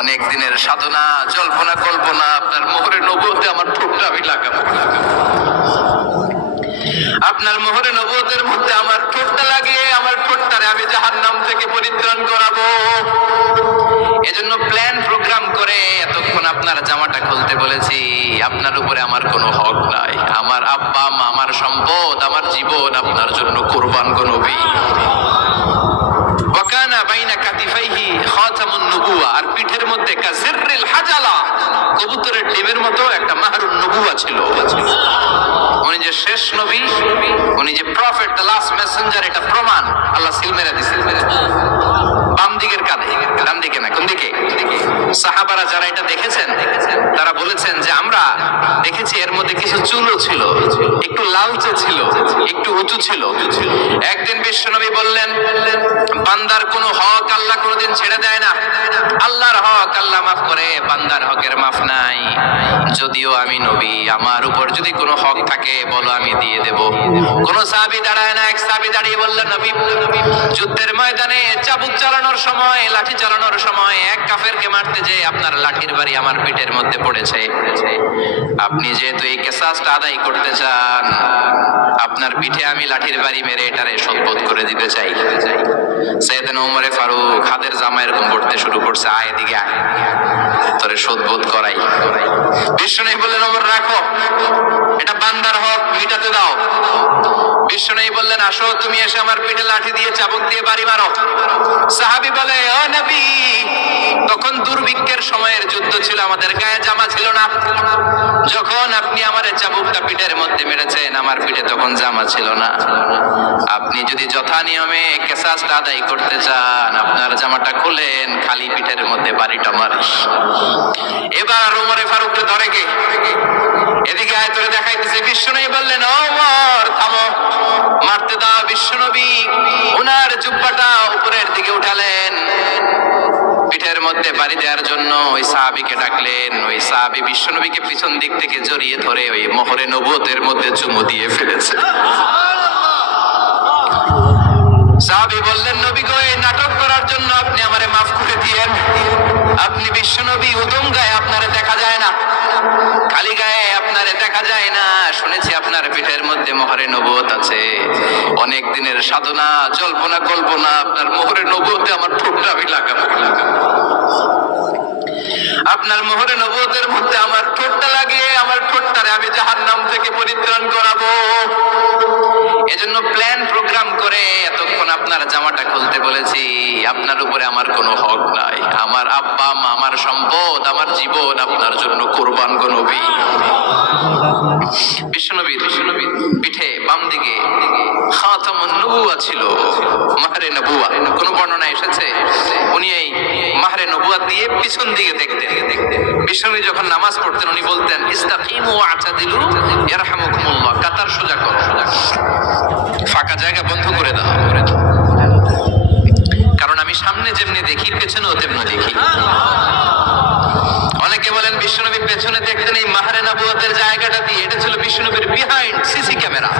অনেক দিনের সাধনা, জল্পনা কল্পনা, আপনার মোহরে নবুয়তে আমার ঠোঁটটা আমি লাগাবো, আপনার মোহরে নবুয়তের মধ্যে আমার ঠোঁটটা লাগিয়ে আমার ঠোঁটটারে আমি জাহান্নাম থেকে পরিত্রাণ করাবো। এজন্য প্ল্যান প্রোগ্রাম করে এতক্ষণ আপনার জামাটা খুলতে বলেছি। আপনার উপরে আমার কোনো হক নাই। আমার আব্বা মা, আমার সম্পদ, আমার জীবন আপনার জন্য কুরবান গো নবী। ওয়াকানা বাইনা কাতিফাইহি খাতামুন নবুওয়া, আর পিঠের মধ্যে কাজিররিল হাজালা, কবুতরের ডিমের মতো একটা মাহরুন নবুওয়া ছিল। উনি যে শেষ নবী, উনি যে প্রফেট, দ্য লাস্ট মেসেঞ্জার, এটা প্রমাণ আল্লাহ সিল মেরে দিয়েছে। বাম দিকের কাঁধে, ডান দিকে না, কোন দিকে? সাহাবারা যারা এটা দেখেছেন তারা বলেছেন যে আমরা দেখেছি এর মধ্যে কিছু চুলও ছিল, একটু লালচে ছিল, একটু উঁচু ছিল। একদিন বিশ্বনবী বললেন, বান্দার কোনো হক আল্লাহ কোনোদিন ছেড়ে দেয় না। আল্লাহর হক আল্লাহ মাফ করে, বান্দার হকের মাফ নাই। যদিও আমি নবী, আমার উপর যদি কোনো হক থাকে বলো, আমি দিয়ে দেব। কোন সাহাবী দাঁড়ায় না। এক সাহাবী দাঁড়িয়ে বললেন, নবী, যুদ্ধের ময়দানে চাবুক চালানোর সময়, লাঠি চালানোর সময় এক কাফেরকে মারতে যে আপনার লাঠির বাড়ি আমার পিঠের মধ্যে পড়েছে। আপনি যেহেতু এই কিসাসটা আদায় করতে চান, আপনার পিঠে আমি লাঠির বাড়ি মেরে এটারে শোধবোধ করে দিতে চাই। সাইয়েদনা ওমরে ফারুক হাতের জামা এরকম পড়তে শুরু করছে, আয় এদিকে আয়, তোরে শোধবোধ করাই। বিশ্বনবী বললেন, ওমর রাখো, এটা বান্দার হক, মিটাতে দাও। বিশ্বনবী বললেন, আসো তুমি এসে আমার পিঠে লাঠি দিয়ে চাবুক দিয়ে বাড়ি মারো। সাহাবী বলে, ও নবী, তখন দুর্ভিক্ষের সময়ের যুদ্ধ ছিল, আমাদের গায়ে জামা ছিল না। যখন আপনি আমার চাবুকটা পিঠের মধ্যে মেরেছেন, আমার পিঠে তখন জামা ছিল না। আপনি যদি যথা নিয়মে কিসাসটা আদায় করতে চান, আপনার জামাটা খুলেন, খালি পিঠের মধ্যে বাড়িটা মারিস। এবার ওমরে ফারুককে ধরে কে, এদিকে আয়, তোরে দেখাইতেছে। বিশ্বনবী বললেন, ওমর থামো, মারতে দাও। বিশ্বনবী ওনার জুব্বাটা উপরের দিকে উঠালেন, পিঠের মধ্যে বাড়ি দেওয়ার জন্য ওই সাহাবীকে ডাকলেন। ওই সাহাবী বিশ্বনবীকে পিছন দিক থেকে জড়িয়ে ধরে ওই মোহরে নবুয়তের মধ্যে চুমু দিয়ে ফেলেছে। সাহাবী বললেন, নবী গো, এই নাটক করার জন্য আপনি আমারে মাফ করে দিয়েন। আপনি বিশ্বনবী, উদম গায়ে আপনারে দেখা যায় না, খালি গায়ে আপনারে দেখা যায় না। শুনেছি আপনার পিঠের মধ্যে মোহরে নবুয়ত আছে। অনেক দিনের সাধনা, জল্পনা কল্পনা, আপনার মোহরে নবুয়তে আমার ঠোঁটটা আমি লাগাবো, আপনার মোহরে নবুয়তের মধ্যে আমার ঠোঁটটা লাগিয়ে আমার ঠোঁটটারে আমি জাহান্নাম থেকে পরিত্রাণ করাবো। এজন্য প্ল্যান প্রোগ্রাম করে এতক্ষণ আপনার জামাটা খুলতে বলেছি। আপনার উপরে আমার কোনো হক নাই। আমার আব্বা মা, আমার সম্পদ, আমার জীবন আপনার জন্য কুরবান গো নবী। বিশ্বনবীর পিঠে বাম দিকে খাতামুন নবুওয়া ছিল, মাহরে নবুওয়া। কোন বর্ণনা এসেছে উনি এই মাহরে নবুওয়া দিয়ে পিছন দিকে দেখতেন। বিশ্বনবী যখন নামাজ পড়তেন উনি বলতেন, ইস্তাকিমু ওয়া'তাদিলু ইয়ারহামুকুমুল্লাহ, কাতার সোজা করো, ফাঁকা জায়গা বন্ধ করে দাও। কারণ আমি সামনে যেমনি দেখি, পেছনেও তেমনি দেখি। অনেকে বলেন বিশ্বনবী পেছনে দেখতেন এই মাহরে নবুয়তের জায়গাটা দিয়ে। এটা ছিল বিশ্বনবীর behind CC camera,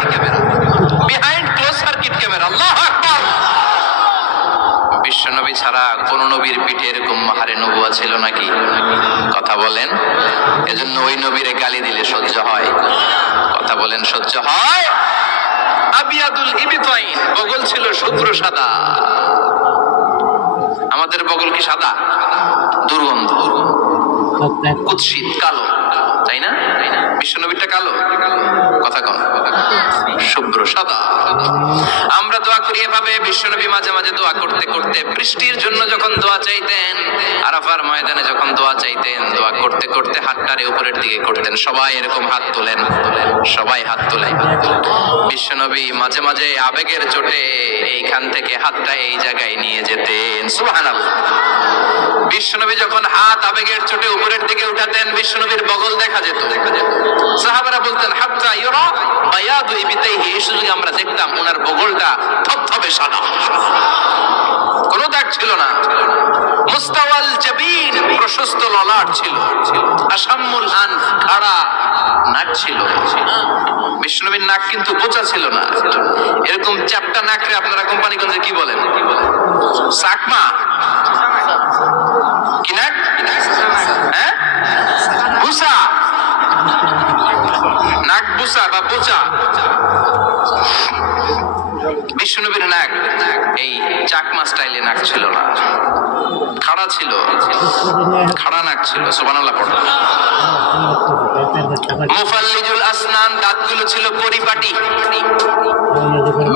behind close circuit camera. আল্লাহু আকবার। বিশ্বনবী ছাড়া কোন নবীর পিঠে এরকম মাহরে নবুয়া ছিল নাকি? কথা বলেন। এজন্য ওই নবীরে গালি দিলে সহ্য হয়? কথা বলেন, সহ্য হয়? আবিয়াদুল ইবতাইন, বগল ছিল শুভ্র সাদা। আমাদের বগল কি সাদা? দুর্গন্ধ, কুৎসিত, কালো, তাই না? বিশ্বনবীটা কালো? কথা কন, শুভ্র সাদা। আমরা দোয়া করি এভাবে। বিশ্বনবী মাঝে মাঝে দোয়া করতে করতে বৃষ্টির জন্য যখন দোয়া চাইতেন, আরাফার ময়দানে যখন দোয়া চাইতেন, দোয়া করতে করতে হাতটারে উপরের দিকে করতেন। সবাই এরকম হাত তোলেন, সবাই হাত তোলেন। বিশ্বনবী মাঝে মাঝে আবেগের চোটে এইখান থেকে হাতটা এই জায়গায় নিয়ে যেতেন। সুবহানাল্লাহ। বিশ্বনবী যখন হাত আবেগের চোটে উপরের দিকে উঠাতেন, বিশ্বনবীর বগল দেখা যেত। সাহাবারা বলতেন, হাত্তা ইউরা বায়াদু ইবতাইহি, এই সুযোগে আমরা দেখতাম ওনার বগলটা ধবধবে সাদা, কোনো দাগ ছিল না। মুস্তাওয়াল জাবিন, প্রশস্ত ললাট ছিল। আসাম্মুল আনফ, খাড়া নাক ছিল। বিশ্বনবীর নাক কিন্তু বোচা ছিল না। এরকম চ্যাপ্টা নাকরে আপনারা কোম্পানিগঞ্জে কি বলেন? চাকমা কি নাক? বুসা বা বোচা। বিশ্বনবীর নাক এই চাকমা স্টাইলে নাক ছিল না, খাড়া ছিল, খাড়া নাক ছিল। সুবহানাল্লাহ পড়ো। মুফাল্লিজুল আসনান, দাঁতগুলো ছিল পরিপাটি।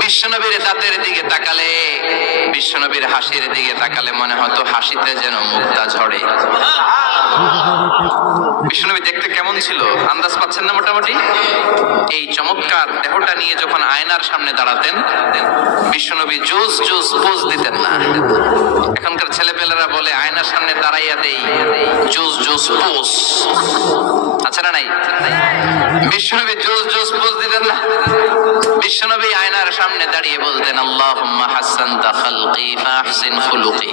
বিশ্বনবীর দাঁতের দিকে তাকালে, বিশ্বনবীর হাসির দিকে তাকালে মনে হতো হাসিতে যেন মুক্তা ঝরে। বিশ্বনবী দেখতে কেমন ছিল আন্দাজ পাচ্ছেন না মোটামুটি? এই চমৎকার দেহটা নিয়ে যখন আয়নার সামনে দাঁড়াতেন, বিশ্বনবী জোস জোস পোজ দিতেন না। এখনকার ছেলেপেলেরা বলে আয়নার সামনে দাঁড়াইয়া দেই জোস জোস পোজ, আচ্ছা না নাই? বিশ্বনবী জোস জোস পোজ দিতেন না। বিশ্বনবী আয়নার সামনে দাঁড়িয়ে বলতেন, আল্লাহুম্মা হাসানতা খালকি ফাহসিন খুলুকি।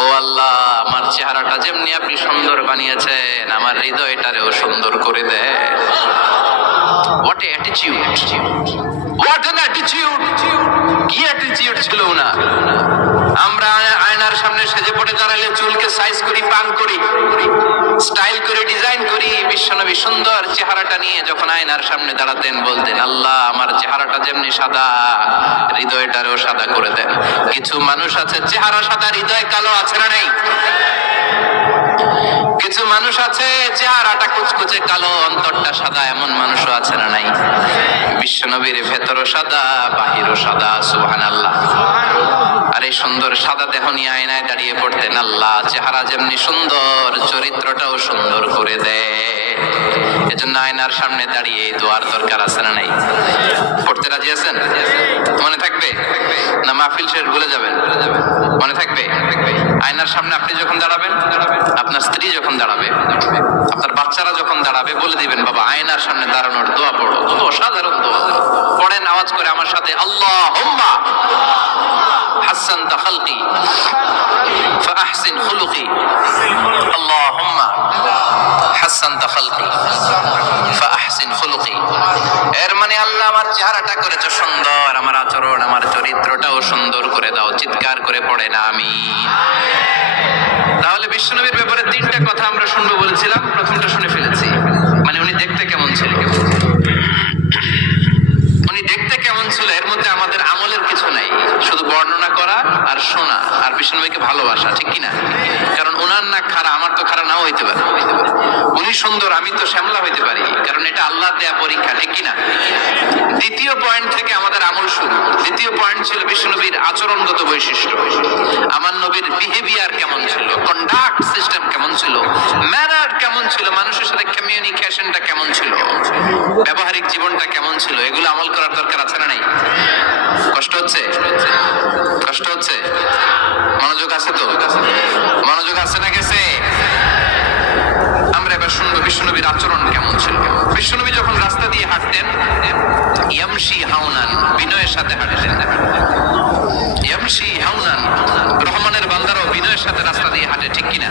ও আল্লাহ, আমার চেহারাটা যেমনি আপনি সুন্দর বানিয়েছেন, আমার হৃদয়টারেও সুন্দর করে দেন। What a attitude! What an attitude! কি অ্যাটিটিউড ছিল না? আমরা আয়নার সামনে সেজে পড়ে দাঁড়ালে চুলকে সাইজ করি, পান করি, স্টাইল করে ডিজাইন করি। বিশ্বনবী সুন্দর চেহারাটা নিয়ে যখন আয়নার সামনে দাঁড়াতেন বলতেন, আল্লাহ আমার চেহারাটা যেমনি সাদা, হৃদয়টারেও সাদা করে দেন। কিছু মানুষ আছে চেহারা সাদা, হৃদয় কালো, আছে না নাই? কিছু মানুষ আছে চেহারাটা কুচকুচে কালো, অন্তরটা সাদা, এমন মানুষও আছে না নাই? বিশ্বনবীর ভেতরও সাদা, বাহিরও সাদা। সুবহানাল্লাহ। আর এই সুন্দর সাদা দেহ নিয়ে আয়নায় দাঁড়িয়ে পড়তেন, আল্লাহ চেহারা যেমনি সুন্দর, চরিত্রটাও সুন্দর করে দেয়। এজন্য আয়নার সামনে দাঁড়িয়ে দোয়ার দরকার আছে না নাই? পড়তে রাজি আছেন? মনে থাকবে না মাহফিল শেষ ভুলে যাবেন? মনে থাকবে? আয়নার সামনে আপনি যখন দাঁড়াবেন, আপনার স্ত্রী যখন দাঁড়াবে, আপনার বাচ্চারা যখন দাঁড়াবে, বলে দিবেন, বাবা আয়নার সামনে দাঁড়ানোর দোয়া পড়ো। কত অসাধারণ দোয়া! পড়েন আওয়াজ করে আমার সাথে, আল্লাহুম্মা হাসানতা খালকি ফাহসিন খুলুকি। আল্লাহুম্মা হাসানতা খালকি ফাহসিন খুলুকি। এর মানে আল্লাহ আমার চেহারাটা করেছো সুন্দর, আমার আচরণ, আমার চরিত্রটাও সুন্দর করে দাও। চিৎকার করে পড়ে না আমিন। তাহলে বিশ্বনবীর ব্যাপারে তিনটা কথা আমরা শুনবো বলেছিলাম, প্রথমটা শুনে ফেলেছি। মানে উনি দেখতে কেমন ছিল, উনি দেখতে কেমন ছিল, এর মধ্যে আমাদের আমলের কিছু নাই, শুধু বর্ণনা করা আর শোনা আর বিশ্বনবীকে ভালোবাসা, ঠিক কিনা? কারণ ওনার না খাড়া, আমার তো খাড়া নাও হইতে পারে। উনি সুন্দর, আমি তো শ্যামলা হইতে পারি, কারণ এটা আল্লাহ দেয়া পরীক্ষা, ঠিক কিনা? দ্বিতীয় পয়েন্ট থেকে আমাদের আমল শুরু। দ্বিতীয় পয়েন্ট ছিল বিশ্বনবীর আচরণগত বৈশিষ্ট্য। আমার নবীর বিহেভিয়ার কেমন ছিল, কন্ডাক্ট সিস্টেম কেমন ছিল, ম্যানার কেমন ছিল, মানুষের সাথে কমিউনিকেশনটা কেমন ছিল, ব্যবহারিক জীবনটা কেমন ছিল, এগুলো আমল করার দরকার আছে না নাই? কষ্ট হচ্ছে? কষ্ট হচ্ছে? মনোযোগ আছে তো? মনোযোগ আছে না গেছে? আমরা এবার শুনবো বিশ্বনবীর আচরণ কেমন ছিল। বিশ্বনবী যখন রাস্তা দিয়ে হাঁটতেন, ইয়ামশি হাওনান, বিনয়ের সাথে হাঁটতেন। ইয়ামশি হাওনান, রহমানের বান্দারাও বিনয়ের সাথে রাস্তা দিয়ে হাঁটে, ঠিক কিনা?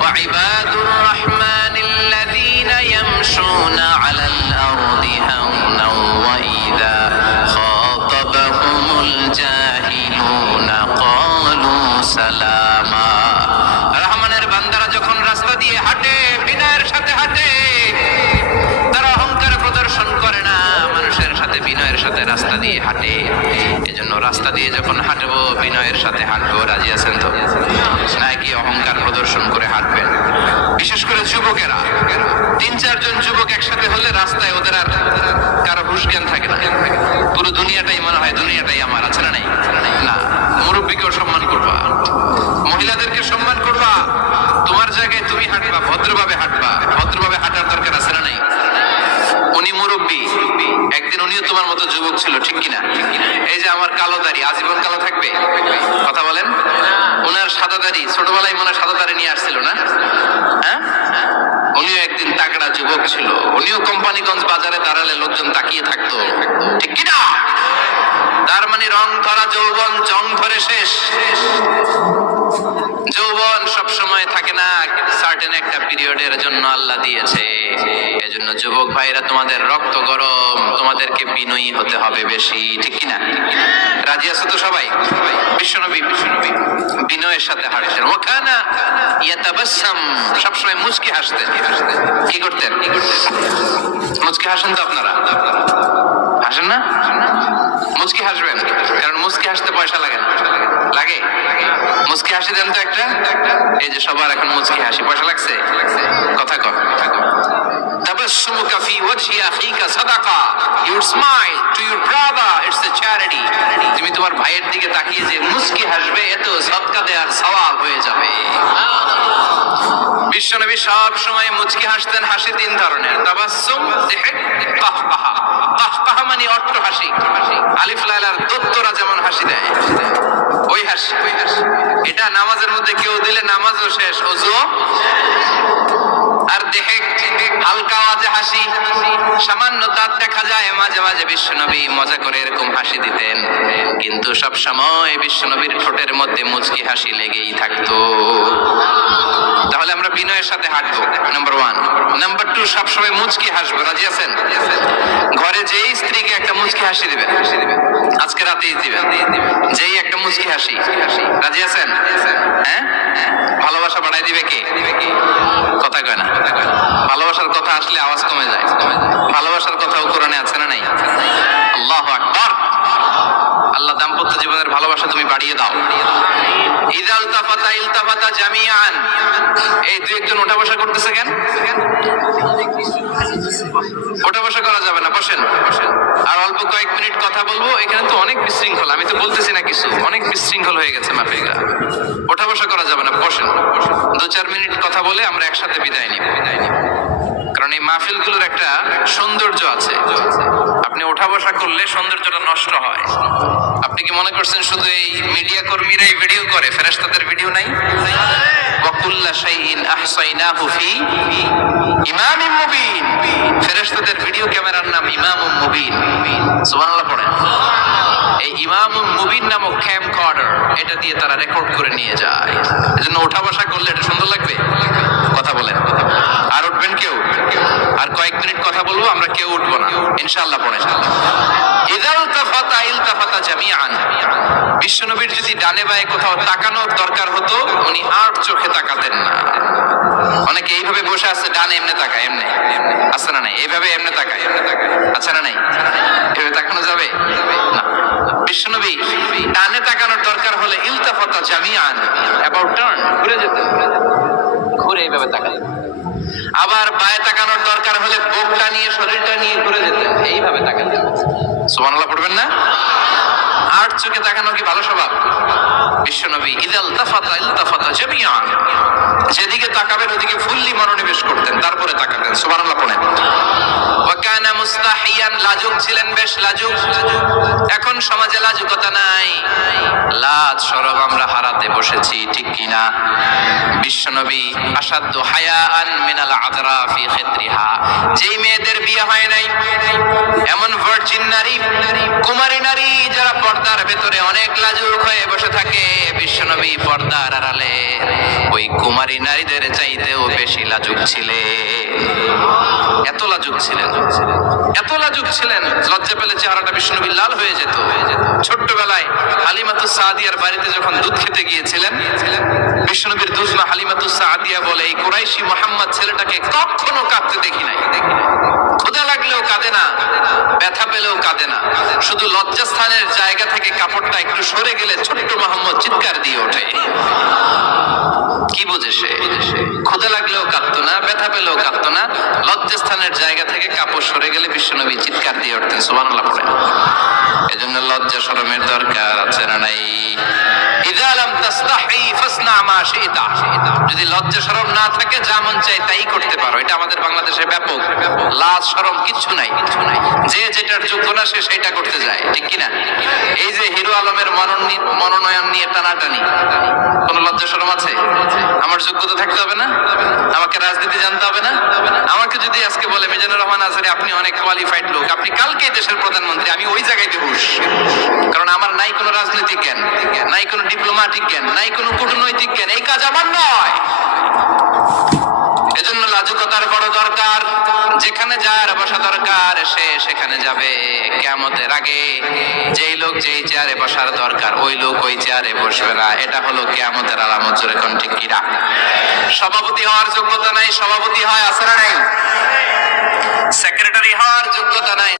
ওয়া ইবাদুর রাহমানিল্লাযীনা ইয়ামশুনা আলাল আরদি হাওনান ওয়া ইযা খাতাবাহুমুল জাহিলুনা ক্বালু সালামা। রহমানের বান্দারা যখন রাস্তা দিয়ে হাঁটে, বিনয়ের সাথে হাঁটে, তারা অহংকার প্রদর্শন করে না, মানুষের সাথে বিনয়ের সাথে রাস্তা দিয়ে হাঁটে। এজন্য রাস্তা দিয়ে যখন হাঁটবো, বিনয়ের সাথে হাঁটবো। রাজি আছেন তো? নাকি অহংকার প্রদর্শন করে হাঁটবেন? বিশেষ করে যুবকেরা, 3-4 জন যুবক একসাথে হলে রাস্তায় ওদের আর কারো হুঁশ জ্ঞান থাকে না। পুরো দুনিয়াটাই মনে হয় দুনিয়াটাই আমার, আছে না নাই? না, মুরব্বীকেও সম্মান করবা, মহিলাদেরকে সম্মান করবা, তোমার জায়গায় তুমি হাঁটবা, ভদ্রভাবে হাঁটবা। ভদ্রভাবে হাঁটার দরকার আছে না নাই? উনি মুরব্বী, একদিন উনিও তোমার মতো যুবক ছিল, ঠিক কিনা? এই যে আমার কালো দাড়ি, আজীবন কালো থাকবে? কথা বলেন। উনার সাদা দাড়ি, ছোটবেলায় মনে হয় সাদা দাড়ি নিয়ে আসছিল না? হ্যাঁ, উনিও একদিন তাগড়া যুবক ছিল। উনিও কোম্পানিগঞ্জ বাজারে দাঁড়ালে লোকজন তাকিয়ে থাকতো, ঠিক কিনা? তার মানে রং ধরা যৌবন জং ধরে শেষ। যৌবন সব সময় থাকে না, সার্টেন সার্টেন একটা পিরিয়ডের জন্য আল্লাহ দিয়েছে। এজন্য যুবক ভাইরা, তোমাদের রক্ত গরম, তোমাদেরকে বিনয়ী হতে হবে বেশি, ঠিক কিনা? রাজি আছো তো সবাই? বিশ্বনবী বিনয়ের সাথে হাসতেন। ওখানা ইয়াতাবাসসাম, সবসময় মুচকি হাসতেন। কি করতেন? মুচকি হাসেন তো আপনারা? হাসেন না? মুচকি হাসবেন, কারণ মুচকি হাসতে পয়সা লাগে না। লাগে? মুচকি হাসি দেন তো একটা। এই যে সবার এখন মুচকি হাসি, পয়সা লাগছে? কথা কর। তাবাসসুমুকা ফি ওয়াজহি আখিকা সাদাকা, your smile to your brother, it's a charity. তুমি তোমার ভাইয়ের দিকে তাকিয়ে যে মুচকি হাসবে, এত সদকা দেওয়ার সওয়াব হয়ে যাবে। বিশ্বনবী সব সময় মুচকি হাসতেন। হাসি তিন ধরনের: তাবাসসুম, যিহক, কাহকাহা। কাহকাহা মানে অট্ট হাসি, আলিফ লাইলার দত্তরা যেমন হাসি দেয় ওই হাসি। এটা নামাজের মধ্যে কেউ দিলে নামাজও শেষ, ওযুও। আর যিহক, হালকা আওয়াজে হাসি, সামান্য দাঁত দেখা যায় মাঝে মাঝে। বিশ্বনবী মজা করে এরকম হাসি দিতেন, কিন্তু সব সময় বিশ্বনবীর ঠোঁটের মধ্যে মুচকি হাসি লেগেই থাকতো। তাহলে আমরা বিনয়ের সাথে হাঁটবো, নাম্বার 1। নাম্বার 2, সবসময় মুচকি হাসবো। রাজি আছেন? ঘরে যেই স্ত্রীকে একটা মুচকি হাসি দিবেন, আজকে রাতেই দিবেন, যেই একটা মুচকি হাসি। রাজি আছেন? হ্যাঁ, ভালোবাসা বাড়াই দিবে কে? কথা কয় না। ভালোবাসার কথা আসলে আওয়াজ কমে যায়। ভালোবাসার কথাও কোরআনে আছে না নাই? আল্লাহু আকবার। আল্লাহ দাম্পত্য জীবনের ভালোবাসা তুমি বাড়িয়ে দাও। ইযা ইলতাফাতা ইলতাফাতা জামিআন। এই দুই একজন ওঠা বসা করতেছে কেন? ওঠা বসা করা যাবে না, বসেন। আর অল্প কয়েক মিনিট কথা বলবো। এখানে তো অনেক বিশৃঙ্খল, আমি তো বলতেছি না কিছু, অনেক বিশৃঙ্খল হয়ে গেছে মাহফিলটা। ওঠা বসা করা যাবে না, বসেন। 2-4 মিনিট কথা বলে আমরা একসাথে বিদায় নিব। কারণ এই মাহফিলগুলোর একটা সৌন্দর্য আছে, আপনি ওঠা বসা করলে সৌন্দর্যটা নষ্ট হয়। আপনি কি মনে করছেন শুধু এই মিডিয়া কর্মীরাই ভিডিও করে, ফেরেশতাদের ভিডিও নাই? ওয়া কুল্লা শাইইন আহসাইনাহু ফি ইমামিন মুবিন। ফেরেশতাদের ভিডিও ক্যামেরার নাম ইমামুম মুবিন। সুবহানাল্লাহ পড়েন। এই ইমামুম মুবিন নামক ক্যামকর্ডার, এটা দিয়ে তারা রেকর্ড করে নিয়ে যায়। এজন্য ওঠা বসা করলে এটা সুন্দর লাগবে। কথা বলেন। আর উঠবেন কেউ? আর কয়েক মিনিট কথা বলবো, আমরা কেউ উঠবো না ইনশাআল্লাহ। পড়েন। ইযা ইলতাফাতা ইলতাফাতা জামিআন। বিশ্বনবীর যদি ডানে বায়ে কোথাও তাকানোর দরকার হতো, উনি আর চোখে তাকাতেন না। অনেকে এইভাবে বসে আছে, ডানে এমনি তাকায়, এমনি আছে না নাই? এইভাবে এমনি তাকায়, আছে না নাই? এভাবে তাকানো যাবে না। বিশ্বনবী ডানে তাকানোর দরকার হলে ইলতাফাতা জামিআন, অ্যাবাউট টার্ন, ঘুরে যেতেন, ঘুরে এইভাবে তাকাতেন। আবার বায়ে তাকানোর দরকার হলে বুকটা নিয়ে, শরীরটা নিয়ে ঘুরে যেতেন, এইভাবে তাকাতেন। সুবহানাল্লাহ পড়বেন না? আর চোখে তাকানো কি ভালো স্বভাব? বিশ্বনবী ইযা ইলতাফাতা ইলতাফাতা জামিআন, যেদিকে তাকাবেন ওদিকে ফুল্লি মনোনিবেশ করতেন, তারপরে তাকাতেন। সুবহানাল্লাহ পড়েন। ওয়া কানা মুস্তাহিয়ান, লাজুক ছিলেন, বেশ লাজুক। এখন সমাজে লাজুকতা নাই, লাজ শরম আমরা হারাতে বসেছি, ঠিক কিনা? বিশ্বনবী আসাদ্দু হায়াআন মিনাল আযরা ফি খিদ্রিহা, যেই মেয়েদের বিয়ে হয় নাই, এমন ভার্জিন নারী, কুমারী নারী যারা পর্দার ভেতরে অনেক লাজুক হয়ে বসে থাকে, বিশ্বনবী পর্দার আড়ালে ওই কুমারী নারীদের চাইতেও বেশি লাজুক ছিলেন। এত লাজুক ছিলেন, এত লাজুক ছিলেন, লজ্জা পেলে চেহারাটা বিশ্বনবী লাল হয়ে যেত। ছোট্টবেলায় হালিমাতুস সাদিয়ার বাড়িতে যখন দুধ খেতে গিয়েছিলেন, বিশ্বনবীর দুধমা হালিমাতুস সাদিয়া বলে, এই কুরাইশি মুহাম্মদ ছেলেটাকে কখনো কাঁদতে দেখি নাই। ক্ষুধা লাগলেও কাঁদে না, ব্যথা পেলেও কাঁদে না, শুধু লজ্জাস্থানের জায়গা থেকে কাপড়টা একটু সরে গেলে ছোট্ট মোহাম্মদ চিৎকার দিয়ে ওঠে। কি বোঝে সে? ক্ষুধা লাগলেও কাঁদতো না, ব্যথা পেলেও কাঁদতো না, লজ্জাস্থানের জায়গা থেকে কাপড় সরে গেলে বিশ্বনবী চিৎকার দিয়ে উঠতেন। সুবহানাল্লাহ পড়েন। এজন্য লজ্জা শরমের দরকার আছে না নাই? ইযা লাম তাসতাহি ফাসনা মা শি'তা, যদি লজ্জা শরম না থাকে যা মন চায় তাই করতে পারো। এটা আমাদের বাংলাদেশে ব্যাপক। লাজ শরম কিচ্ছু নাই, যে যেটার যোগ্য না সে সেটা করতে যায়, ঠিক কিনা? এই যে হিরো আলমের মনোনয়ন নিয়ে টানাটানি, কোন লজ্জা শরম আছে? আমার যোগ্যতা থাকতে হবে না? আমাকে রাজনীতি জানতে হবে না? আমাকে যদি আজকে বলে মিজানুর রহমান আজহারী আপনি অনেক কোয়ালিফাইড লোক, আপনি কালকেই দেশের প্রধানমন্ত্রী, আমি ওই জায়গায় বস, কারণ আমার নাই কোনো রাজনৈতিক জ্ঞান, নাই কোনো ডিপ্লোম্যাটিক জ্ঞান, নাই কোনো কূটনৈতিক জ্ঞান, এই কাজ আমার নয়। সে সেখানে যাবে। কিয়ামতের আগে যেই লোক যেই চেয়ারে বসার দরকার ওই লোক ওই চেয়ারে বসবে না। এটা হলো কিয়ামতের আলামত। জোরে কোন ঠিক কিনা? সভাপতি হওয়ার যোগ্যতা নাই, সভাপতি হয় আছে না নাই? সেক্রেটারি হওয়ার যোগ্যতা নাই,